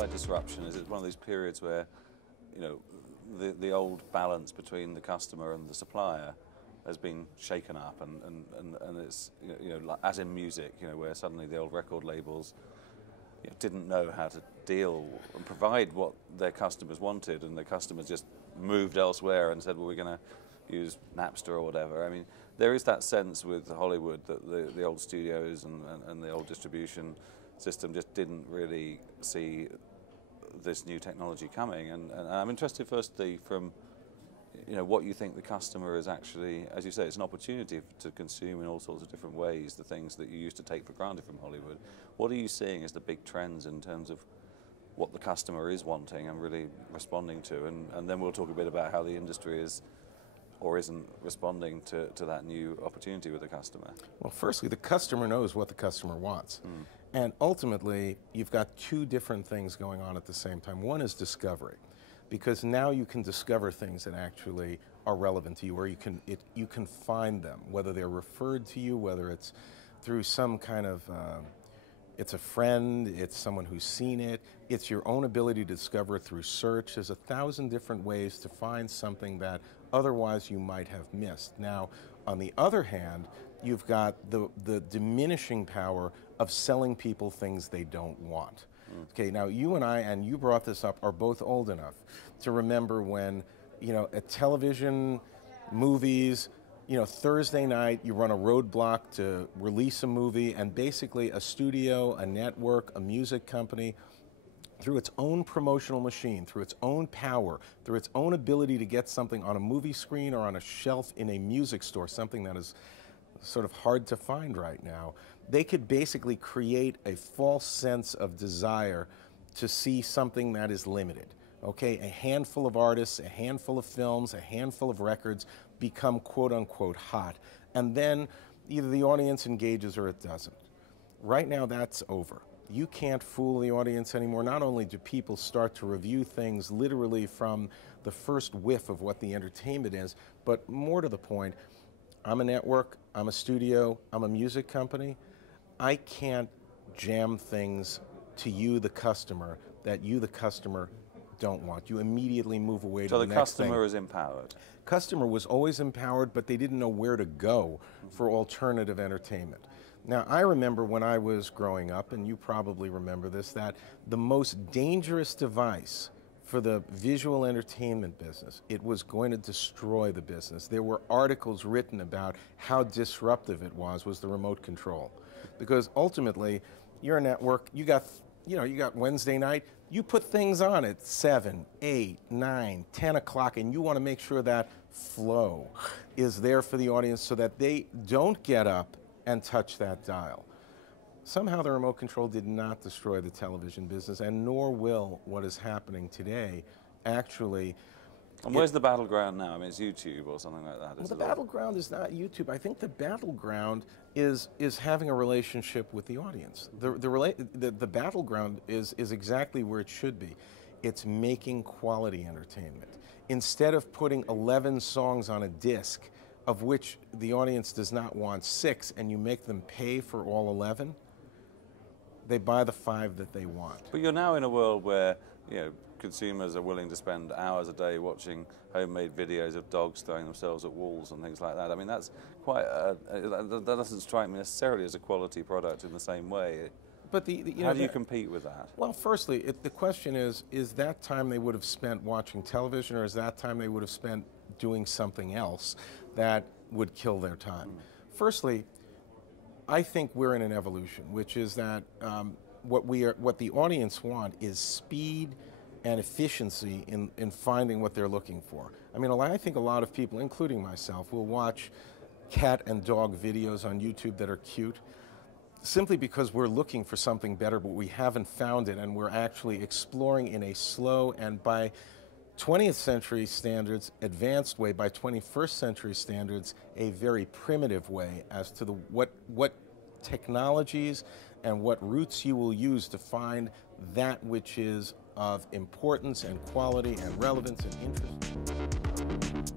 by disruption? Is it one of these periods where, you know, the old balance between the customer and the supplier has been shaken up, and it's, you know, like, as in music, you know, where suddenly the old record labels, you know, didn't know how to deal and provide what their customers wanted, and the customers just moved elsewhere and said, well, we're going to use Napster or whatever. I mean, there is that sense with Hollywood that the old studios and the old distribution system just didn't really see this new technology coming. And I'm interested firstly from, you know, what you think the customer is actually, as you say, it's an opportunity to consume in all sorts of different ways the things that you used to take for granted from Hollywood. What are you seeing as the big trends in terms of what the customer is wanting and really responding to? And then we'll talk a bit about how the industry is or isn't responding to that new opportunity with the customer. Well, firstly, the customer knows what the customer wants. And ultimately, you've got two different things going on at the same time. One is discovery, because now you can discover things that actually are relevant to you, or you can find them, whether they're referred to you, whether it's through some kind of, it's a friend, it's someone who's seen it, it's your own ability to discover it through search. There's 1,000 different ways to find something that otherwise you might have missed. Now, on the other hand, you've got the diminishing power of selling people things they don't want. Okay, now you and I, and you brought this up, are both old enough to remember when, you know, at television, movies, you know, Thursday night, you run a roadblock to release a movie, and basically a studio, a network, a music company, through its own promotional machine, through its own power, through its own ability to get something on a movie screen or on a shelf in a music store, something that is sort of hard to find right now, they could basically create a false sense of desire to see something that is limited. Okay, a handful of artists, a handful of films, a handful of records become quote unquote hot, and then either the audience engages or it doesn't. Right now that's over. You can't fool the audience anymore. Not only do people start to review things literally from the first whiff of what the entertainment is, but more to the point, I'm a network, I'm a studio, I'm a music company. I can't jam things to you, the customer, that you, the customer, don't want. You immediately move away to the next thing. So the customer is empowered? Customer was always empowered, but they didn't know where to go for alternative entertainment. Now, I remember when I was growing up, and you probably remember this, that the most dangerous device for the visual entertainment business, it was going to destroy the business. There were articles written about how disruptive it was the remote control. Because ultimately, you're a network, you got Wednesday night, you put things on at 7, 8, 9, 10 o'clock, and you want to make sure that flow is there for the audience so that they don't get up and touch that dial. Somehow the remote control did not destroy the television business, and nor will what is happening today actually. And where's the battleground now? I mean, it's YouTube or something like that. Well, the battleground is not YouTube. I think the battleground is having a relationship with the audience. The battleground is exactly where it should be. It's making quality entertainment. Instead of putting 11 songs on a disc, of which the audience does not want 6, and you make them pay for all 11, they buy the 5 that they want. But you're now in a world where, you know, consumers are willing to spend hours a day watching homemade videos of dogs throwing themselves at walls and things like that. I mean, that's quite that doesn't strike me necessarily as a quality product in the same way. But how do you compete with that? Well, firstly, the question is that time they would have spent watching television, or is that time they would have spent doing something else that would kill their time? Firstly, I think we're in an evolution, which is that what the audience want is speed and efficiency in finding what they're looking for. I mean, I think a lot of people, including myself, will watch cat and dog videos on YouTube that are cute simply because we're looking for something better, but we haven't found it, and we're actually exploring in a slow and, by 20th century standards, advanced way, by 21st century standards, a very primitive way as to what technologies and what routes you will use to find that which is of importance and quality and relevance and interest.